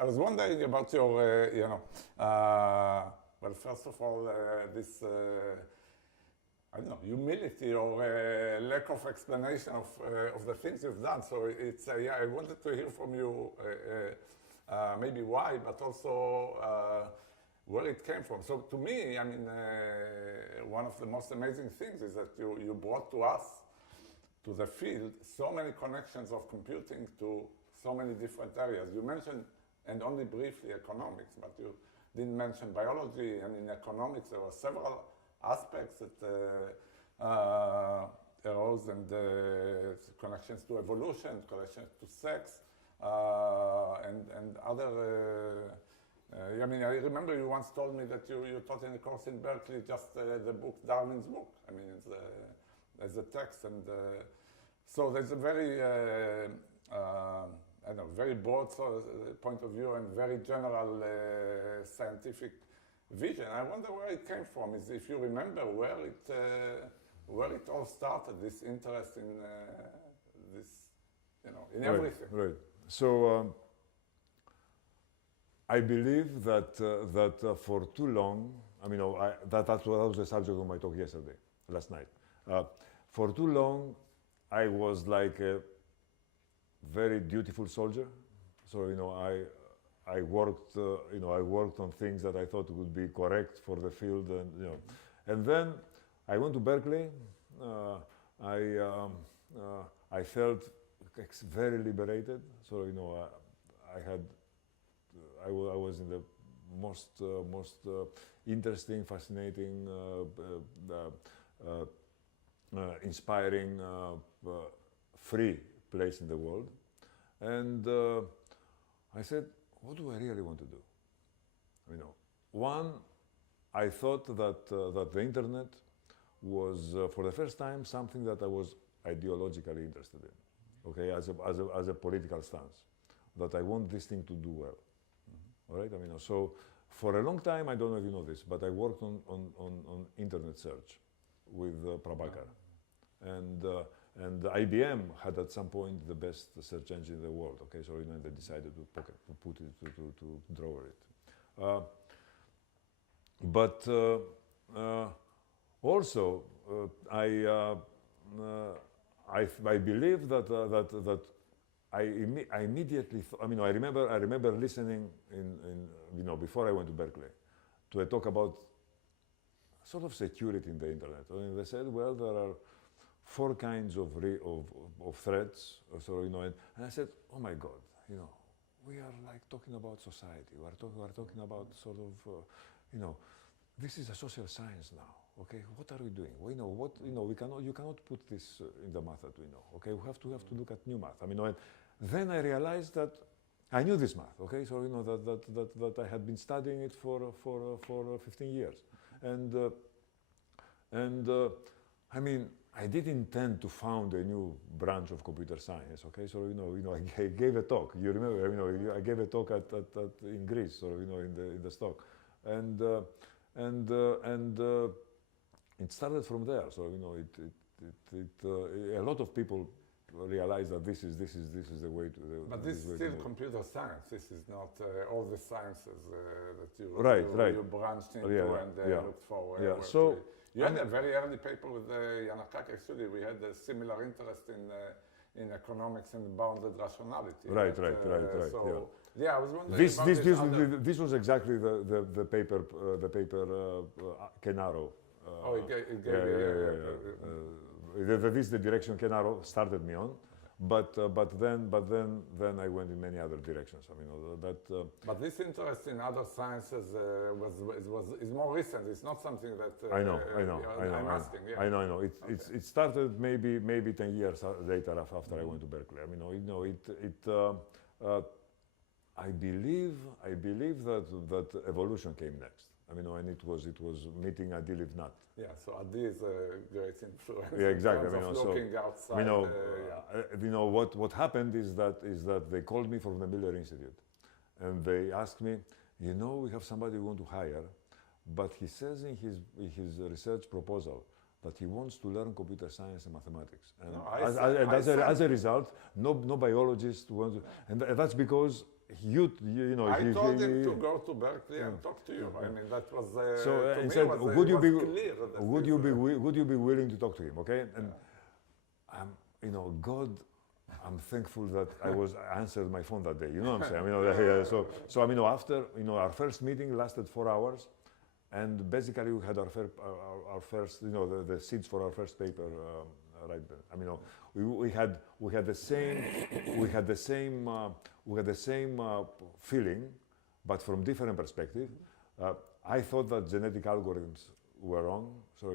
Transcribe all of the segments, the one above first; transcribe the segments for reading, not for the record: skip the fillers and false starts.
I was wondering about your, well, first of all, this, I don't know, humility or lack of explanation of the things you've done. So it's, yeah, I wanted to hear from you maybe why, but also where it came from. So to me, I mean, one of the most amazing things is that you brought to us, to the field, so many connections of computing to so many different areas. You mentioned, and only briefly, economics, but you didn't mention biology, and in economics there were several aspects that arose, and connections to evolution, connections to sex, and other, I mean, I remember you once told me that you taught in a course in Berkeley just the book, Darwin's book. I mean, it's as a text, and so there's a very, I don't know, very broad point of view and very general scientific vision. I wonder where it came from. Is if you remember where it all started, this interest in this, you know, in everything. Right. So I believe that for too long, I mean, that was the subject of my talk yesterday, last night. For too long, I was like a very dutiful soldier. So, you know, I worked, I worked on things that I thought would be correct for the field, and you know, and then I went to Berkeley. I felt very liberated. So, you know, I was in the most interesting, fascinating, inspiring, free place in the world, and I said, what do I really want to do? You know, one, I thought that the internet was, for the first time, something that I was ideologically interested in. Okay, as a political stance, that I want this thing to do well. Mm-hmm. All right, I mean, so for a long time, I don't know if you know this, but I worked on internet search with Prabhakar, and IBM had at some point the best search engine in the world. Okay, so you know, they decided to put it to draw it. But also, I believe that I immediately I mean, I remember listening in you know, before I went to Berkeley, to a talk about sort of security in the internet. And they said, well, there are 4 kinds of threats. So, you know, and I said, oh my God, you know, we are like talking about society. We are talking about sort of, you know, this is a social science now. Okay, what are we doing? We know what, you know, you cannot put this in the math that we know. Okay, we have to look at new math. I mean, and then I realized that I knew this math. Okay, so you know that I had been studying it for 15 years, and I mean, I did intend to found a new branch of computer science. Okay, so you know, I gave a talk. You remember, you know, I gave a talk at in Greece, or you know, in the stock, and it started from there. So you know, a lot of people realize that this is the way to. But this is still computer science. This is not all the sciences that you you branched into and looked for. So you had a very early paper with Yanakak. Actually, we had a similar interest in economics and bounded rationality. Right. So yeah, I was wondering. This was exactly the paper Kenaro. This is the direction Kenaro started me on, but then I went in many other directions. I mean, But this interest in other sciences is more recent. It's not something that I know. I'm asking. Yeah. I know. It started maybe 10 years later after I went to Berkeley. I mean, I believe that evolution came next. I mean, and it was meeting Adi Livnat. Yeah, so Adi is a great influence. Yeah, exactly. In terms of looking outside. You know what happened is that they called me from the Miller Institute, and they asked me, you know, we have somebody we want to hire, but he says in his research proposal that he wants to learn computer science and mathematics. And, No, as a result, no biologist wants to, and that's because you know. I told him to go to Berkeley and talk to you. I mean, that was so to he me said, was, would you was be clear that would you be willing to talk to him? Okay, and you know, God, I'm thankful that I answered my phone that day. You know what I'm saying? I mean, so I mean, after our first meeting lasted 4 hours. And basically, we had our first, you know, the seeds for our first paper right there. I mean, we had the same feeling, but from different perspective. I thought that genetic algorithms were wrong. So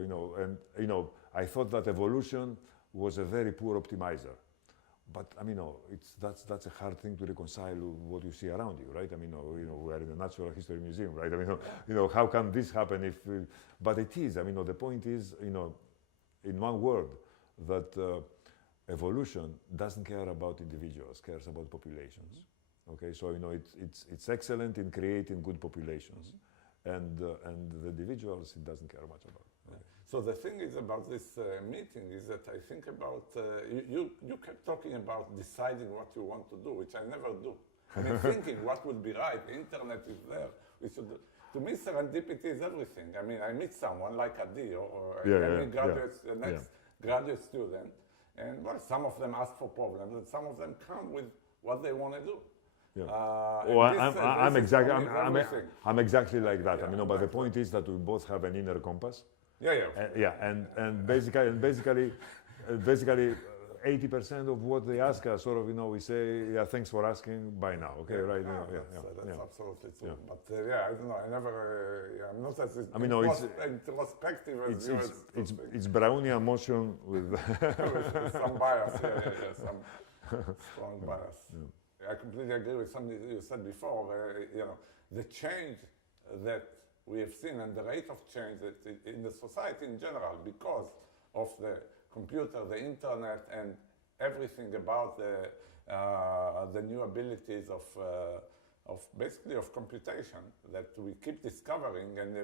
I thought that evolution was a very poor optimizer. But I mean, that's a hard thing to reconcile with what you see around you, right? I mean, we are in a natural history museum, right? I mean, how can this happen if? But it is. I mean, the point is, in one word, that evolution doesn't care about individuals, cares about populations. Okay, so it's excellent in creating good populations, and the individuals it doesn't care much about. Okay. So the thing is about this meeting is that I think about, you kept talking about deciding what you want to do, which I never do. I mean, thinking what would be right, the internet is there, we should do. To me, serendipity is everything. I mean, I meet someone like Adi or any graduate student, and well, some of them ask for problems, and some of them come with what they want to do. Yeah. I'm exactly like that. I mean, but the point is that we both have an inner compass. And basically, 80% of what they ask us, sort of, we say, yeah, thanks for asking, bye now, okay, right? That's absolutely true. Yeah. But I don't know, I never, I'm not as introspective as you. It's Brownian motion with some bias, some strong bias. Yeah. I completely agree with something you said before. The change that we have seen and the rate of change in the society in general, because of the computer, the internet, and everything about the new abilities of basically of computation that we keep discovering, and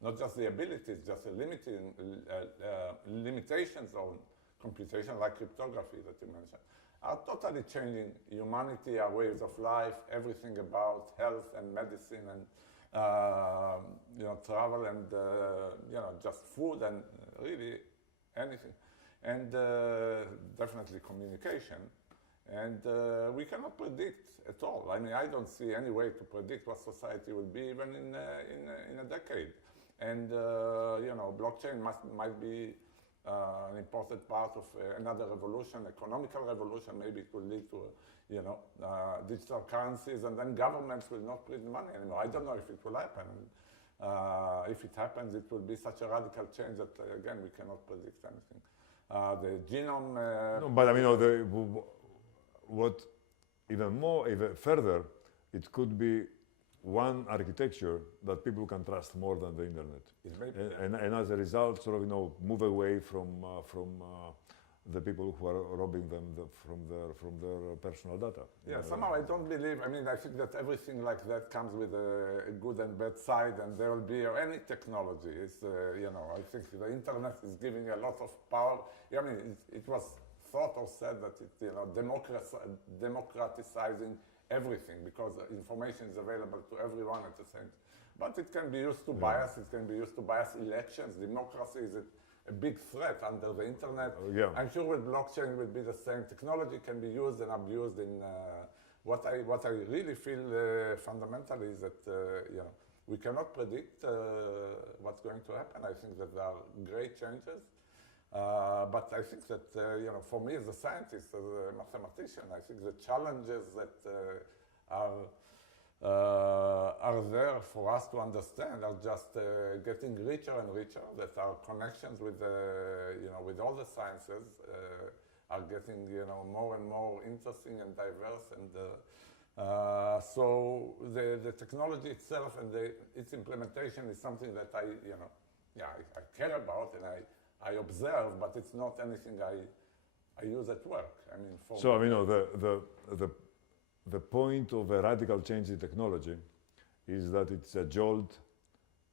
not just the abilities, just the limitations on computation, like cryptography that you mentioned, are totally changing humanity, our ways of life, everything about health and medicine and travel and just food and really anything, and definitely communication. And we cannot predict at all. I mean, I don't see any way to predict what society will be even in a decade. And blockchain might be an important part of another revolution, economical revolution. Maybe it will lead to digital currencies, and then governments will not print money anymore. I don't know if it will happen. If it happens, it will be such a radical change that, again, we cannot predict anything. The genome... but I mean, what even further, it could be one architecture that people can trust more than the internet. And as a result, sort of, move away from the people who are robbing them from their personal data. Yeah, somehow I don't believe, I mean, I think that everything like that comes with a good and bad side, and there will be any technology. It's, I think the internet is giving a lot of power. I mean, it was thought or said that it's, democratizing everything because information is available to everyone at the same time. But it can be used to bias, it can be used to bias elections. Democracy is a big threat under the internet. I'm sure with blockchain will be the same. Technology can be used and abused in what I really feel fundamentally is that we cannot predict what's going to happen. I think that there are great changes. But I think that, for me as a scientist, as a mathematician, I think the challenges that are there for us to understand are just getting richer and richer, that our connections with, with all the sciences are getting, more and more interesting and diverse. And so the technology itself and its implementation is something that I care about and I observe, but it's not anything I use at work. I mean, the point of a radical change in technology is that it's a jolt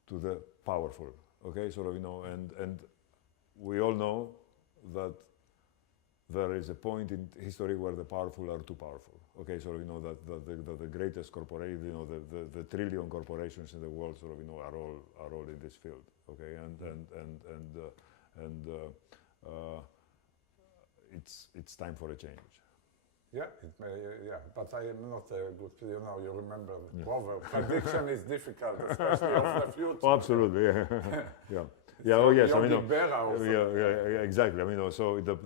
to the powerful. Okay, sort of, and we all know that there is a point in history where the powerful are too powerful. Okay, so you know that the greatest corporation, you know, the trillion corporations in the world, sort of, you know, are all in this field. Okay, and it's time for a change. Yeah, it may, yeah, but I am not a good, you know, you remember the proverb, prediction is difficult, especially of the future. Oh, absolutely, yeah. Yeah. Yeah, So oh yes, I you're mean, the bearer also. yeah, exactly. I mean, so the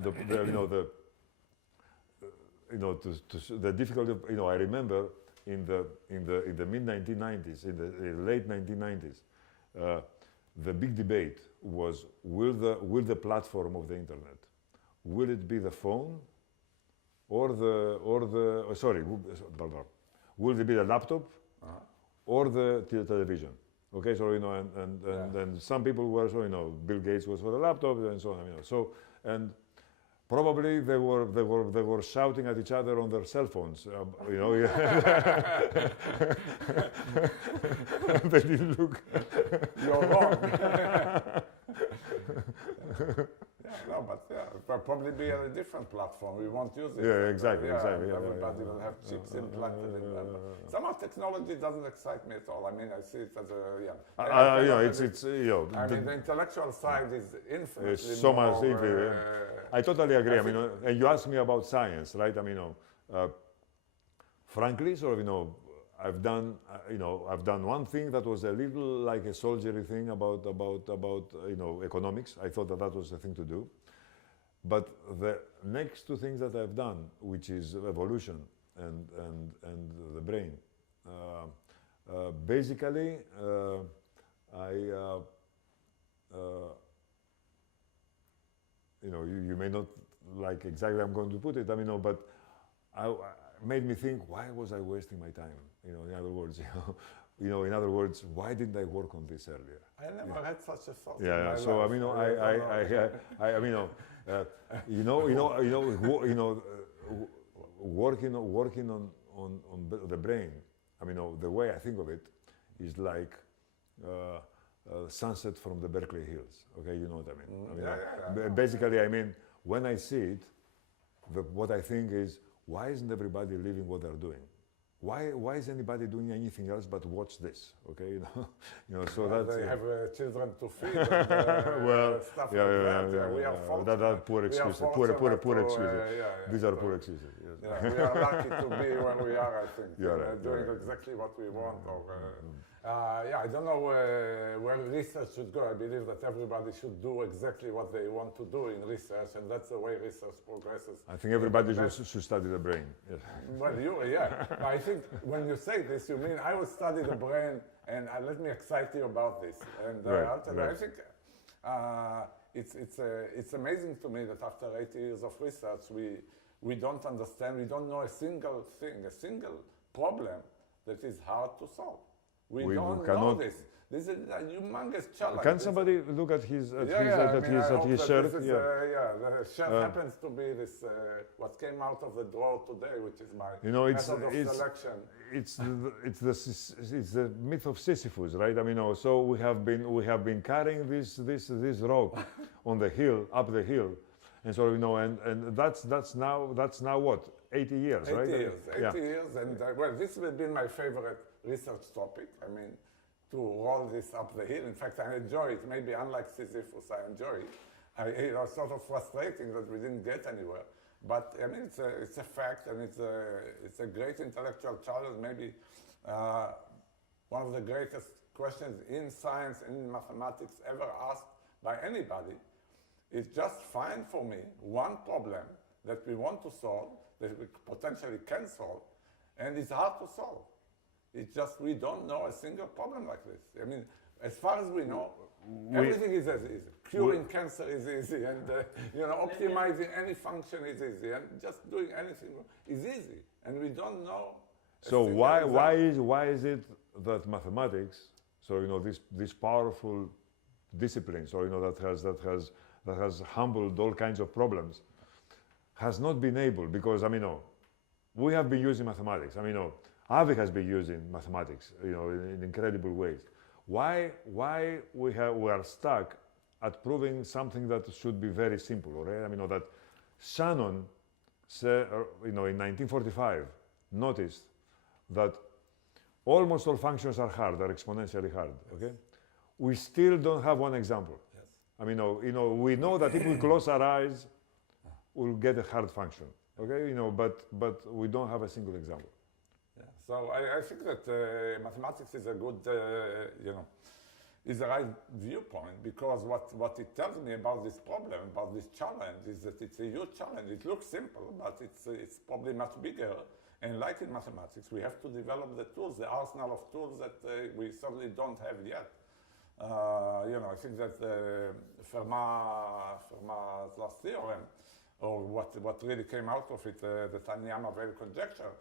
you know, the difficulty of, you know, I remember in the mid 1990s, in the late 1990s, the big debate was, will the platform of the internet, will it be the phone or the will it be the laptop or the television? Okay, so you know, and some people were, so you know, Bill Gates was for the laptop and so on. You know, so and probably they were shouting at each other on their cell phones. You know, they didn't look. You're wrong. No, but yeah, it will probably be on a different platform. We won't use it. Yeah, exactly, exactly. Yeah, everybody will have chips implanted in them. Somehow technology doesn't excite me at all. I mean, I see it as a, you know, it's you know. I mean, the intellectual side is infinitely so more, much inferior. I totally agree. I mean, and you asked me about science, right? I mean, you know, frankly, sort of, you know, I've done one thing that was a little like a soldiery thing about you know, economics. I thought that was the thing to do. But the next two things that I've done, which is evolution and the brain, basically, you know, you may not like exactly how I'm going to put it. I mean, no, but made me think, why was I wasting my time? You know, in other words, in other words, why didn't I work on this earlier? I never had such a thought. Yeah. So life. I mean, working on the brain. I mean, the way I think of it is like sunset from the Berkeley Hills. Okay, you know what I mean? Basically, I mean, when I see it, what I think is, why isn't everybody living what they're doing? Why is anybody doing anything else but watch this? Okay, you know, so that's they have children to feed. And, well, stuff we are fortunate. That poor excuses. Poor excuses. These are poor excuses. Yes. Yeah, we are lucky to be where we are. I think doing exactly what we want. I don't know where research should go. I believe that everybody should do exactly what they want to do in research, and that's the way research progresses. I think everybody should study the brain. Yes. Well, I think when you say this, you mean I will study the brain, and let me excite you about this. And I think it's amazing to me that after 80 years of research, we don't understand, we don't know a single thing, a single problem that is hard to solve. We don't know this. This is a humongous challenge. Can somebody look at his shirt? The shirt happens to be this what came out of the drawer today, which is my method of selection. It's the myth of Sisyphus, right? I mean, so we have been carrying this rock on the hill, up the hill, and so and that's now what, 80 years, right? 80 years, and this will be my favorite research topic. I mean, to roll this up the hill. In fact, I enjoy it. Maybe unlike Sisyphus, I enjoy it. It was sort of frustrating that we didn't get anywhere. But I mean, it's a fact, and it's a great intellectual challenge. Maybe one of the greatest questions in science and in mathematics ever asked by anybody. It's just find for me one problem that we want to solve, that we potentially can solve, and it's hard to solve. It's just we don't know a single problem like this. I mean, as far as we know, everything is as easy. Curing cancer is easy, and optimizing any function is easy, and just doing anything is easy. And we don't know. So why is it that mathematics, so this powerful discipline, so that has humbled all kinds of problems, has not been able, because we have been using mathematics. Avi has been using mathematics, in incredible ways. Why we are stuck at proving something that should be very simple, right? I mean, that Shannon, in 1945, noticed that almost all functions are hard, are exponentially hard, okay? We still don't have one example. Yes. I mean, we know that if we close our eyes, we'll get a hard function, okay? But we don't have a single example. Yeah. So I think that mathematics is a good, is the right viewpoint, because what it tells me about this problem, about this challenge, is that it's a huge challenge. It looks simple, but it's probably much bigger. And like in mathematics, we have to develop the tools, the arsenal of tools that we certainly don't have yet. I think that Fermat's last theorem, or what really came out of it, the Tanyama-Veil conjecture,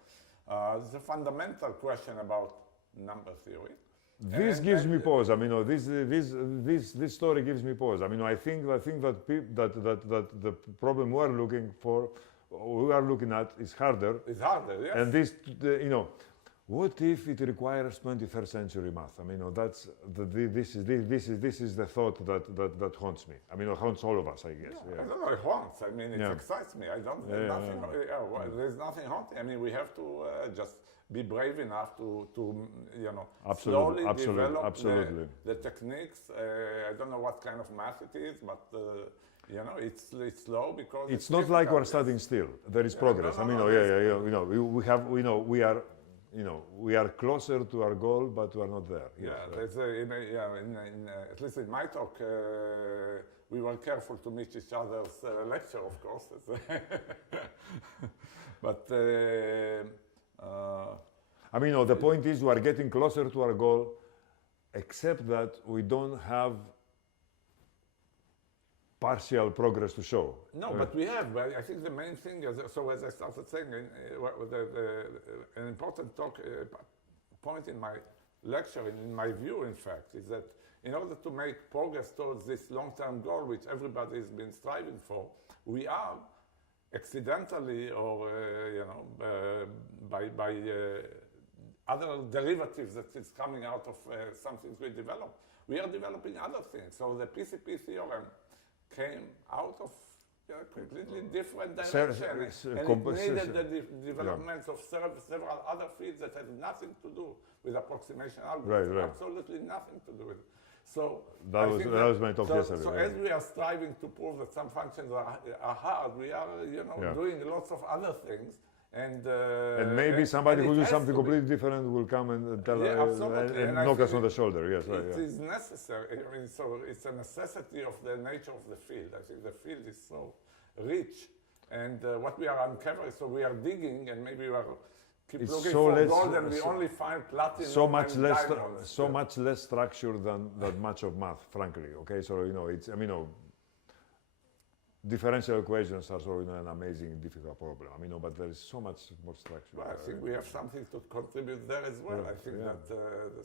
is a fundamental question about number theory. This gives me pause. I mean, this story gives me pause. I mean, I think that the problem we are looking at is harder. It's harder, yes. And what if it requires 21st century math? I mean, this is the thought that haunts me. I mean, it haunts all of us, I guess. Yeah. I don't know, it haunts. I mean, it excites me. I don't. There's nothing haunting. I mean, we have to just be brave enough to slowly develop the techniques. I don't know what kind of math it is, but it's slow because it's not like we're studying still. There is progress. We are closer to our goal, but we are not there. At least in my talk, we were careful to meet each other's lecture, of course. But the point is we are getting closer to our goal, except that we don't have partial progress to show. No, but we have. I think the main thing is, so as I started saying, an important point in my lecture, in my view, in fact, is that in order to make progress towards this long-term goal, which everybody has been striving for, we are accidentally or by other derivatives that is coming out of some things we developed, we are developing other things. So the PCP theorem came out of a completely different direction, and it needed the development of several other fields that had nothing to do with approximation algorithms, absolutely nothing to do with it. So that was my talk yesterday. So as we are striving to prove that some functions are hard, we are doing lots of other things. And maybe somebody who does something completely different will come and tell and knock us on the shoulder. Yes, it is necessary. I mean, so it's a necessity of the nature of the field. I think the field is so rich, and what we are uncovering, so we are digging, and maybe we are keep looking for gold, and we only find platinum. So much less structure than much of math, frankly. Okay, so it's differential equations are an amazing, difficult problem. But there is so much more structure. Well, I think we have something to contribute there as well. I think that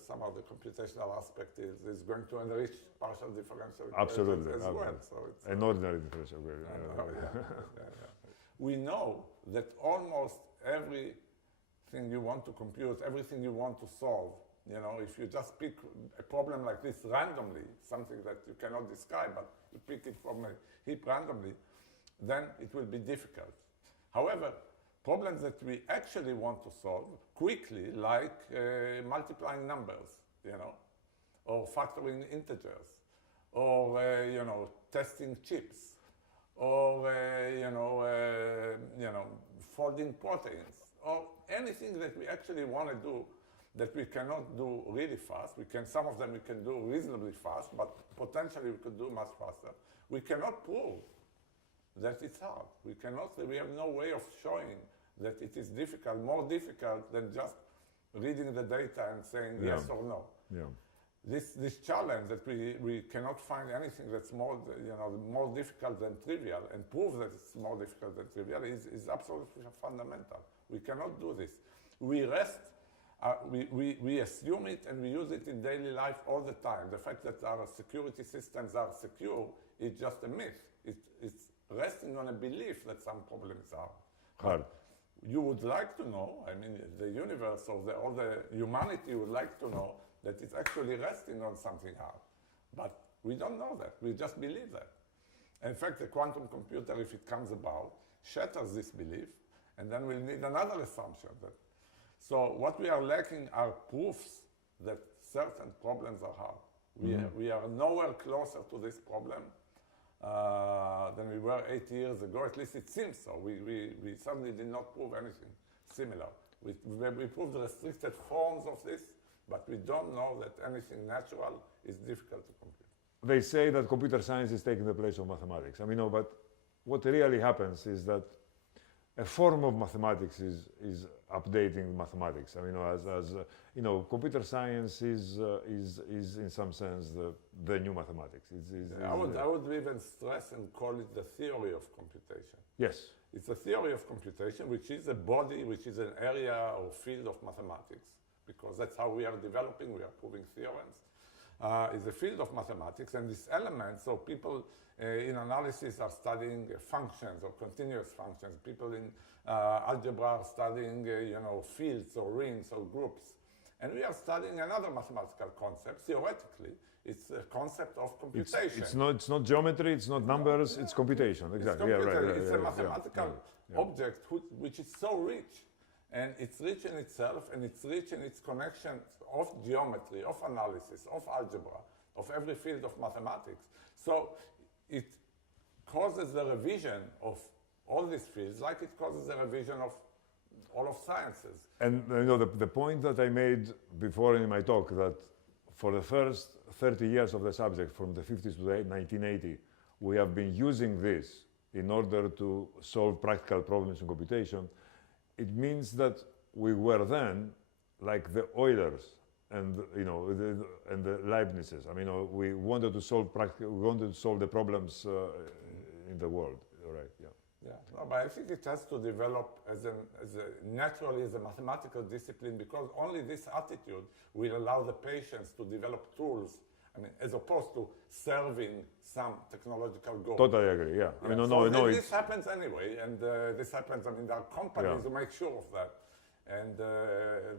somehow the computational aspect is going to enrich partial differential equations as well. So it's an ordinary differential equation. We know that almost everything you want to compute, everything you want to solve, if you just pick a problem like this randomly, something that you cannot describe, but you pick it from a heap randomly, then it will be difficult. However, problems that we actually want to solve quickly, like multiplying numbers, or factoring integers, or testing chips, or folding proteins, or anything that we actually want to do that we cannot do really fast. Some of them we can do reasonably fast, but potentially we could do much faster. We cannot prove that it's hard. We have no way of showing that it is difficult, more difficult than just reading the data and saying yes or no. Yeah. This challenge that we cannot find anything that's more difficult than trivial, and prove that it's more difficult than trivial is absolutely fundamental. We cannot do this. We rest. We assume it, and we use it in daily life all the time. The fact that our security systems are secure is just a myth. It's resting on a belief that some problems are hard. You would like to know, the universe or all the humanity would like to know that it's actually resting on something hard. But We don't know that. We just believe that. In fact, the quantum computer, if it comes about, shatters this belief, and then we'll need another assumption. So what we are lacking are proofs that certain problems are hard. We are nowhere closer to this problem than we were 8 years ago. At least it seems so. We certainly did not prove anything similar. We proved restricted forms of this, but we don't know that anything natural is difficult to compute. They say that computer science is taking the place of mathematics. I mean, no, but what really happens is that a form of mathematics is updating mathematics. I mean, computer science is in some sense the new mathematics. I would even stress and call it the theory of computation. Yes. It's a theory of computation, which is a body, which is an area or field of mathematics, because that's how we are developing, we are proving theorems. Is a field of mathematics, and this element, so people in analysis are studying functions or continuous functions. People in algebra are studying, fields or rings or groups. And we are studying another mathematical concept. Theoretically, it's a concept of computation. It's not geometry, it's not numbers, it's computation. Exactly. It's a mathematical object which is so rich. And it's rich in itself, and it's rich in its connections of geometry, of analysis, of algebra, of every field of mathematics. So it causes the revision of all these fields, like it causes the revision of all of sciences. And the point that I made before in my talk, that for the first 30 years of the subject, from the 50s to 1980, we have been using this in order to solve practical problems in computation. It means that we were then like the Eulers and the Leibnizes. I mean, we wanted to solve the problems in the world. Right? Yeah. Yeah. No, but I think it has to develop naturally as a mathematical discipline, because only this attitude will allow the patients to develop tools. I mean, as opposed to serving some technological goal. Totally agree, yeah. I mean, this happens anyway, and there are companies who make sure of that. And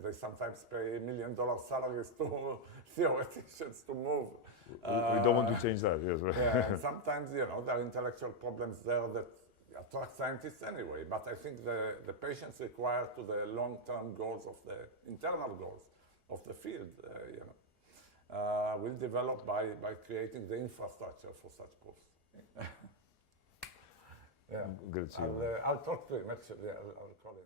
they sometimes pay $1 million salaries to theoreticians to move. We don't want to change that, yes. Right. Yeah, and sometimes, there are intellectual problems there that attract scientists anyway. But I think the patience required to the long-term goals of the internal goals of the field, will develop by creating the infrastructure for such proofs. Good to see you. I'll talk to him, actually. I'll call him.